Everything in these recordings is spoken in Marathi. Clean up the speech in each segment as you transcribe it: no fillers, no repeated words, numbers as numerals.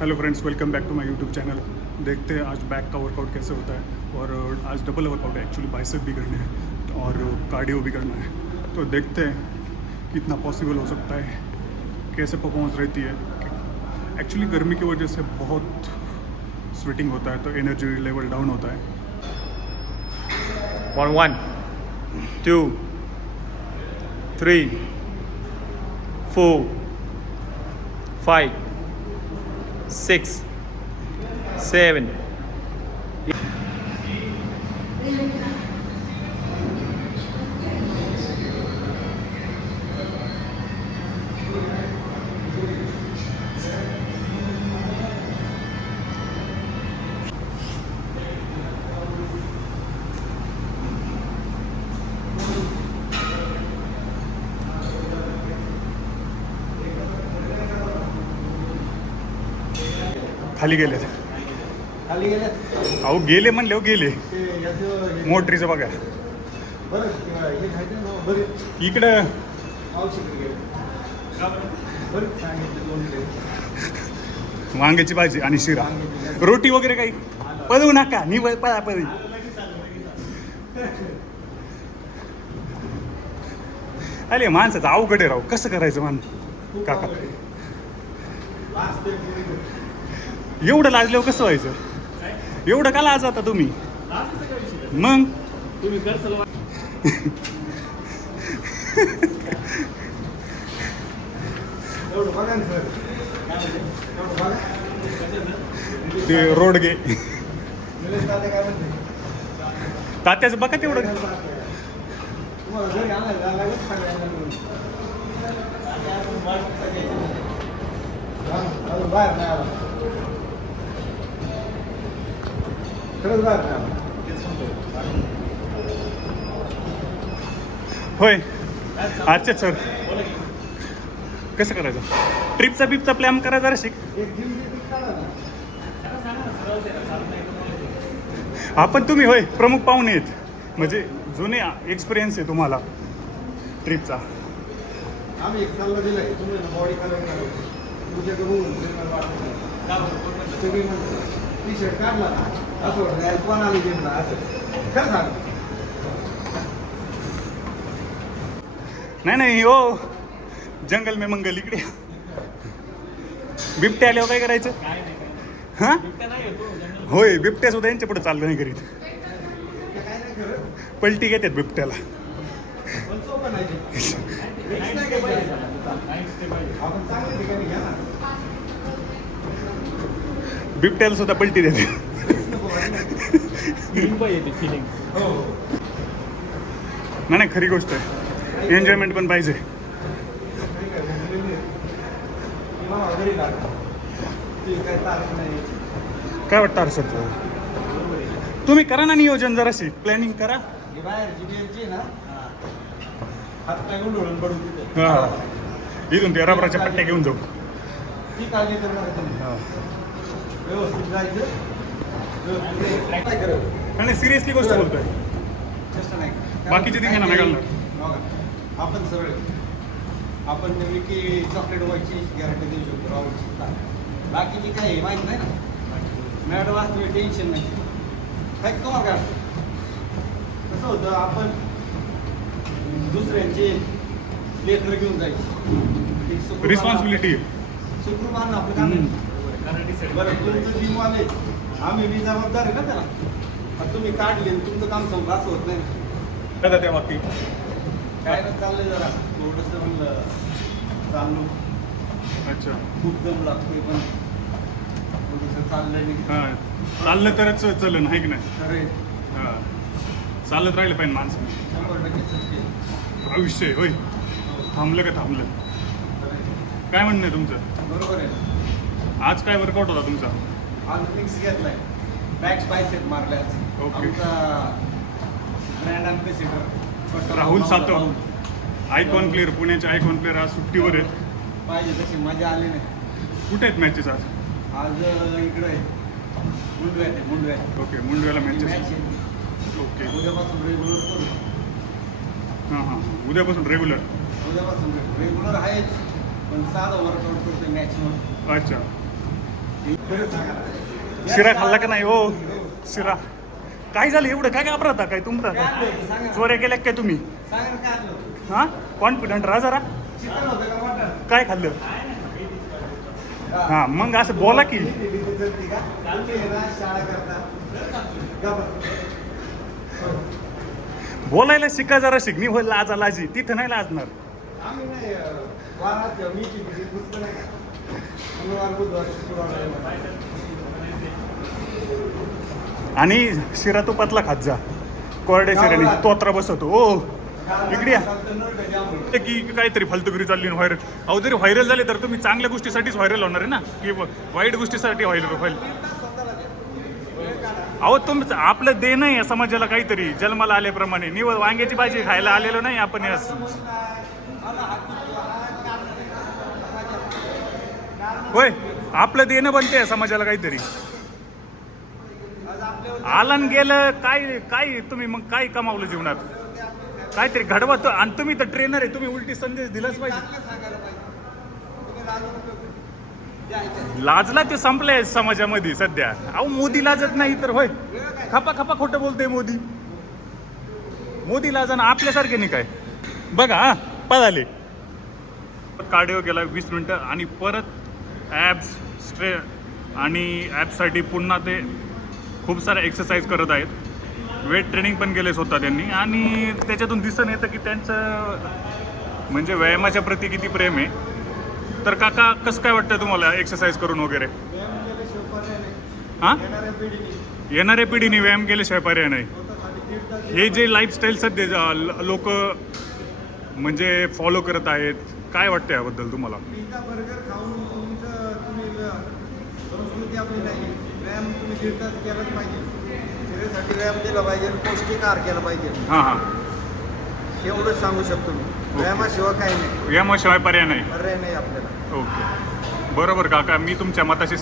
Hello friends, welcome back to my YouTube channel. देखते हैं आज बैक का वर्कआउट कैसे होता है। और आज डबल वर्कआउट है एक्चुअली, बाइसेप भी करने हैं और कार्डियो भी करना है। तो देखते हैं कितना पॉसिबल हो सकता है, कैसे परफॉर्मेंस रहती है। एक्चुअली गर्मी की वजह से बहुत स्वेटिंग होता है तो एनर्जी लेवल डाउन होता है। 1 2 3 4 5 6 7 खाली गेले खाली गेले अहो, गेले म्हणले हो, गेले ते याचं मोटरीचं बघा बरं हे खायचं ना बरेच इकडं। औषध गेले बरेच सांगितले 2 प्लेट वांग्याची भाजी आणि शिरा, रोटी वगैरे काही पळवू नका, मी पळा पळी। अरे माणसाचं अवघड आहे राव, कसं करायचं मान काका? एवढं लाजल्यावर कसं व्हायचं? एवढं का लाज आता तुम्ही? मग तुम्ही करसल एवढं बघा ना सर, एवढं बघा ते रोडगे निलेश दादा काय म्हणते तात्याचं बघा तेवढं। तुम्हाला घरी आणायला लागेल सगळ्यांना मिळून. अजून बाहेर नाही आला, खरंच बाहेर नाही आला. होय अच्छा सर, कसं करायचं? ट्रिपचा बिपचा प्लॅन करायचा जरा शिक। एक जिम काढा ना. आपण तुम्ही होय प्रमुख पाहुणे आहेत, म्हणजे जुने एक्सपिरियन्स आहे तुम्हाला ट्रिपचा। आम्ही एक सल्ला दिला की तुम्ही बॉडी करायला तुझ्या करून सगळी टी शर्ट काढला ना असं वाटतं यार कोण आली जिमला असं खरं सांग. नाही हो, जंगल में मंगल इकडे। बिबटे आल्यावर काय करायचं? हां होय, बिबट्या सुद्धा यांच्या पुढे चाललं नाही करीत, काय नाही खरं पलटी घेतात बिबट्याला। पण सोपं नाही ते. Risk नाही घ्यायची. आपण चांगल्या ठिकाणी घ्या ना. बिबट्याला सुद्धा पलटी देते। Risk नको वाटणं. फिलिंग हो नाही खरी गोष्ट आहे, एन्जॉयमेंट पण पाहिजे। ठीक आहे मुलींनी मला घरी लागा ती काय तारख नाही. काय वाटतं हर्षद? तुम्ही करा ना नियोजन, जराशी प्लॅनिंग करा। ही बाहेरची बिरची ना हात काय गुंडळून पडून तिथे हां, इथून ते रबराच्या पट्ट्या घेऊन जाऊ। ती काळजी करू नका तुम्ही. हां, व्यवस्थित जायचं, व्यवस्थित काय करत आणि सिरियसली गोष्ट बोलतोय। तसं नाही. बाकीचे धिंगाणा नाही घालणार. बघा, आपण सरळ आपण नेहमी की चॉकलेट व्हायची गॅरंटी देऊ शकतो राहू. बाकीची काही माहीत नाही ना, मॅडम आज तुम्ही टेन्शन नाही काय कमा का. कसं होतं आपण दुसऱ्यांचे लेटर घेऊन जायचे, रिस्पॉन्सिबिलिटी सुखरूप आणणं आपलं काम आहे. बरं तुमचं जिम आले आम्ही मी जबाबदार आहे ना त्याला. आता तुम्ही काढले तुमचं काम संपलं असं होत नाही. आहे त्या बाबतीत। काय ना चाललंय जरा थोडंसं म्हणलं चाललो, अच्छा, खूप दम लागतोय पण थोडंसं चाललंय नाही. हां, चाललं तरच चलन आहे की नाही? खरंय हां, चालत राहिलं पाहिजे माणसाने। 100% सत्य आहे. आयुष्य आहे होय, थांबलं का थांबलं? खरंय. काय म्हणणं आहे तुमचं? बरोबर आहे. आज काय वर्कआउट होता तुमचा? आज फिक्स घेतलाय, बॅक बायसेप मारले आज. ओके. आमचा brand ambassador Rahul Satav, icon player, पुण्याचे आयकॉन प्लेअर आज सुट्टीवर आहेत। पाहिजे तशी मजा आली नाही. कुठे आहेत मॅचेस आज? आज इकडे आहे मुंडव्यात आहे, मुंडव्यात ओके, मुंडव्याला मॅच मॅचेस। आहे. ओके, उद्यापासून रेग्युलर करू. हां, उद्यापासून रेग्युलर। उद्यापासून रेग्युलर आहेच पण साधं वर्कआउट करतो मॅचवर. अच्छा, शिरा खाल्ला का नाही हो शिरा काय झालं एवढं काय घाबरता काय तुमचा काय चोऱ्या केल्या काय तुम्ही हा कॉन्फिडंट राहा जरा काय खाल्लं हा मग असं बोला की बोलायला शिका जरा शिकणी होईल लाजा लाजी तिथं नाही लाजणार आम्ही नाही वारात मी पुस्तक नाही का मंगळवार बुधवार शुक्रवार आणि शिरा तुपातला खात जा कोरड्या शिऱ्याने तोत्रा बसवतो ओ इकडे या. की काहीतरी फालतुगिरी चालली व्हायरल अहो जरी व्हायरल झाले तर तुम्ही चांगल्या गोष्टीसाठीच व्हायरल होणार आहे ना की वाईट गोष्टीसाठी व्हायरल अहो तुमचं आपलं देणं आहे समाजाला काहीतरी जन्माला आल्याप्रमाणे निवड वांग्याची भाजी खायला आलेलो नाही आपण यास होय आपलं देणं बनते समाजाला काहीतरी आलन गेलं काय काय तुम्ही मग काय कमावलं जीवनात काहीतरी घडवा आणि तुम्ही तर ट्रेनर आहे तुम्ही उलटी संदेश दिलाच पाहिजे लाजला ते संपलंय समाजामध्ये सध्या अहो मोदी लाजत नाही तर होय खपा खपा खोटं बोलतोय मोदी लाजन आपल्यासारखे नाही काय बघा हा पळाले कार्डिओ केला 20 मिनिटं आणि परत ॲब्स स्ट्रे आणि ॲब्ससाठी पुन्हा ते खूप सारे एक्सरसाइज करत आहेत वेट ट्रेनिंग पण केले स्वतः त्यांनी आणि त्याच्यातून दिसून येतं की त्यांचं म्हणजे व्यायामाच्या प्रती किती प्रेम आहे तर काका कसं काय वाटतं तुम्हाला एक्सरसाइज करून वगैरे हां येणाऱ्या पिढीने व्यायाम केल्याशिवाय पर्याय नाही हे जे लाईफस्टाईल सध्या लोक म्हणजे फॉलो करत आहेत काय वाटतं याबद्दल तुम्हाला पिझ्झा बर्गर खाऊन तुमचं तुम्ही संस्कृती आपली नाही व्यायाम तुम्ही दीड तास केलाच पाहिजे शरीरासाठी व्यायाम केला पाहिजे पौष्टिक आहार केला पाहिजे हां हां एवढंच सांगू शकतो मी व्यायामाशिवाय काही नाही व्यायामाशिवाय पर्याय नाही पर्याय नाही आपल्याला ओके बरोबर काका मी तुमच्या मताशी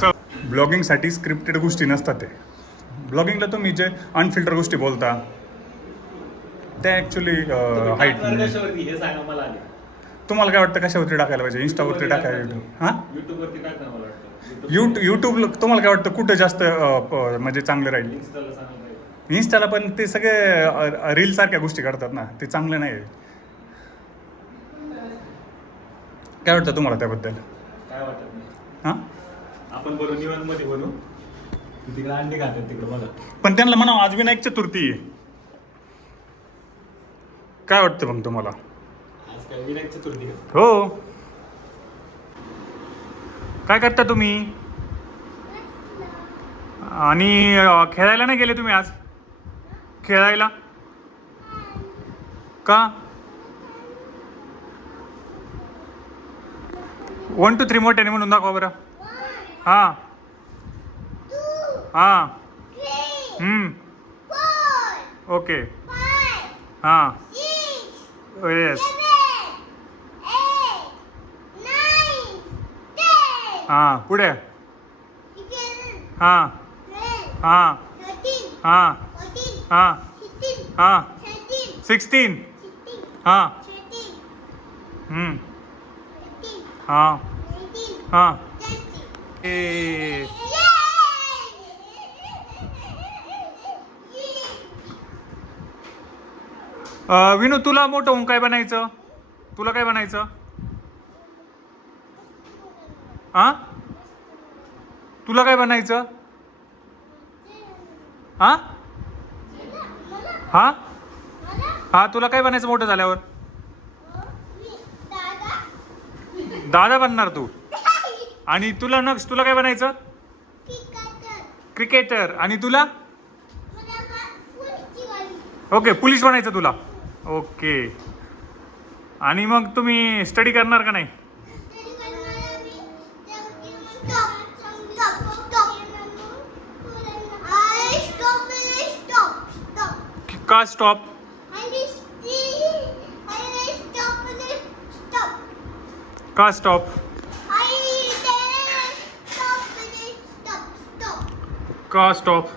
ब्लॉगिंगसाठी स्क्रिप्टेड गोष्टी नसतात ते ब्लॉगिंगला तुम्ही जे अनफिल्टर गोष्टी बोलता त्या ॲक्च्युली हाईट हे सांगा मला आधी तुम्हाला काय वाटतं कशावरती टाकायला पाहिजे इंस्टावरती टाकायला युट्यूब हां युट्यूबवरती टाकणार मला वाटतं यूट्यूब तुम्हाला काय वाटतं कुठं जास्त म्हणजे चांगलं राहील इन्स्टाला सांगा इन्स्टाला पण ते सगळे रील सारख्या गोष्टी करतात ना ते चांगलं नाही काय वाटतं तुम्हाला त्याबद्दल काय वाटत नाही हां आपण बनवू निवांतमध्ये बनवू तिकडे अंडे खातात तिकडे बघा पण त्यांना म्हणा आज विनायक चतुर्थी आहे काय वाटतं मग तुम्हाला आज काय विनायक चतुर्थी हो काय करता तुम्ही आणि खेळायला नाही गेले तुम्ही आज खेळायला का 1 2 3 मोठ्याने म्हणून दाखवा बरं हां हां ओके हां येस हां पुढे हां हां हां हां हां 16 हां हां हां ए विनू तुला मोठं होऊन काय बनायचं तुला काय बनायचं हां तुला काय बनायचं हां हां हां तुला काय बनायचं मोठं झाल्यावर दादा बनणार तू आणि तुला तुला काय बनायचं क्रिकेटर आणि तुला ओके पोलीस बनायचं तुला ओके आणि मग तुम्ही स्टडी करणार का नाही का स्टॉप का स्टॉप का स्टॉप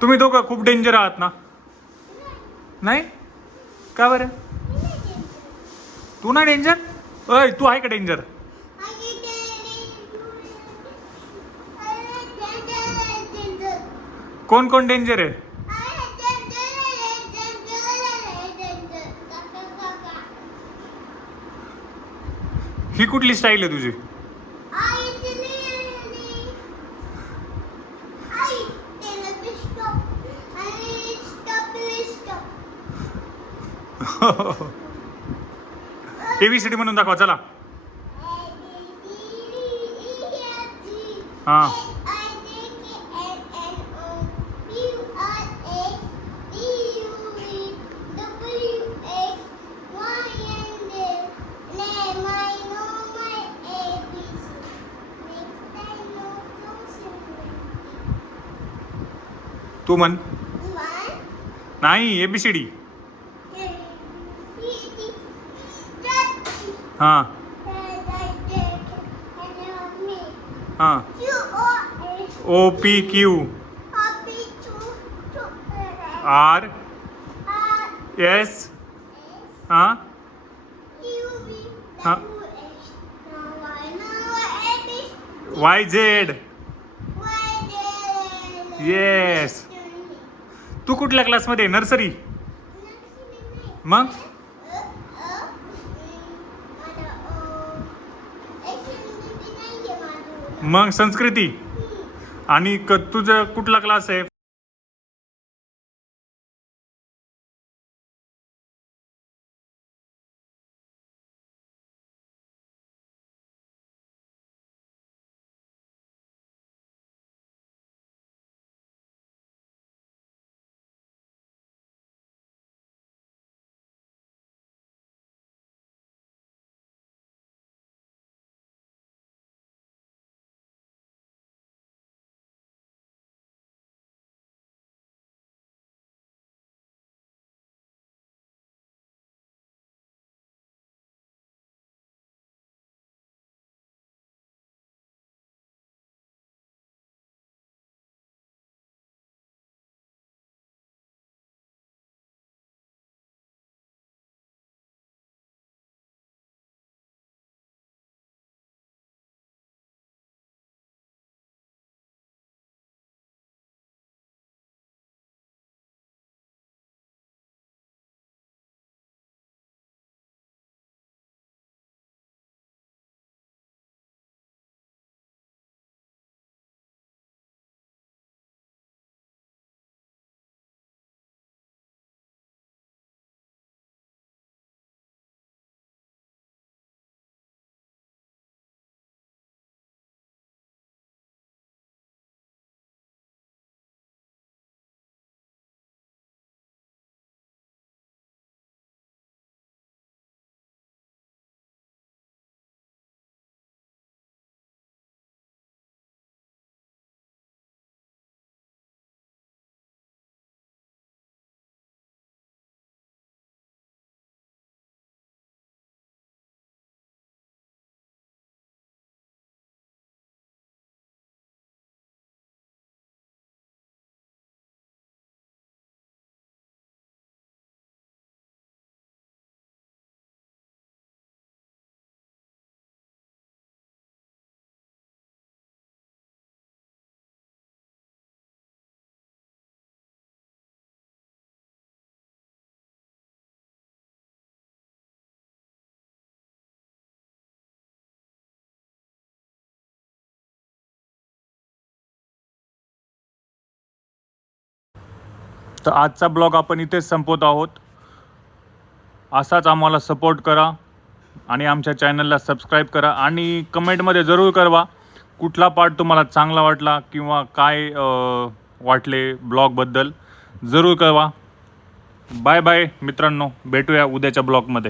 तुम्ही दोघं खूप डेंजर आहात ना नाही का बरं तू ना डेंजर अय तू आहे का डेंजर? कोण कोण डेंजर आहे? ही कुठली स्टाईल आहे तुझी? ABCD म्हणून दाखवा चला. हा तू म्हण. नाही ABCD. हा हा OPQ RS हा हा YZ. येस. तू कुठल्या क्लासमध्ये? नर्सरी? मग मग संस्कृती. आणि तुझं कुठला क्लास आहे? तर आजचा ब्लॉग आपण इथेच संपवत आहोत. असाच आम्हाला सपोर्ट करा आणि आमच्या चॅनलला सबस्क्राईब करा आणि कमेंटमध्ये जरूर कळवा कुठला पार्ट तुम्हाला चांगला वाटला किंवा काय वाटले ब्लॉगबद्दल. जरूर कळवा. बाय बाय मित्रांनो, भेटूया उद्याच्या ब्लॉगमध्ये.